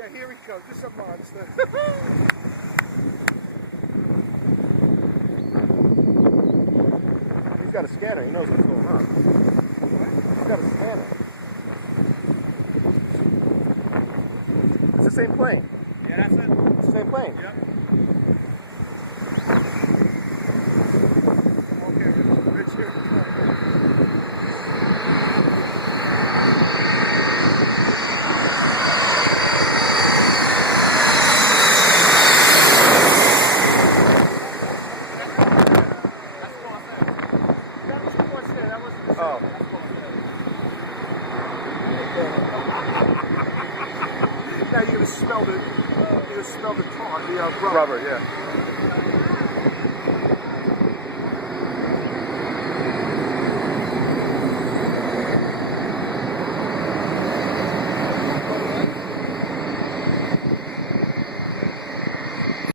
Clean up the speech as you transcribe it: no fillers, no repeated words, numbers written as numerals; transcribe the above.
Yeah, here he comes. Just a monster. He's got a scanner. He knows what's going on. He's got a scanner. It's the same plane. Yeah, that's it. It's the same plane. Yep. Okay, Rich here. Oh. Now you're gonna smell the tar, the rubber, yeah.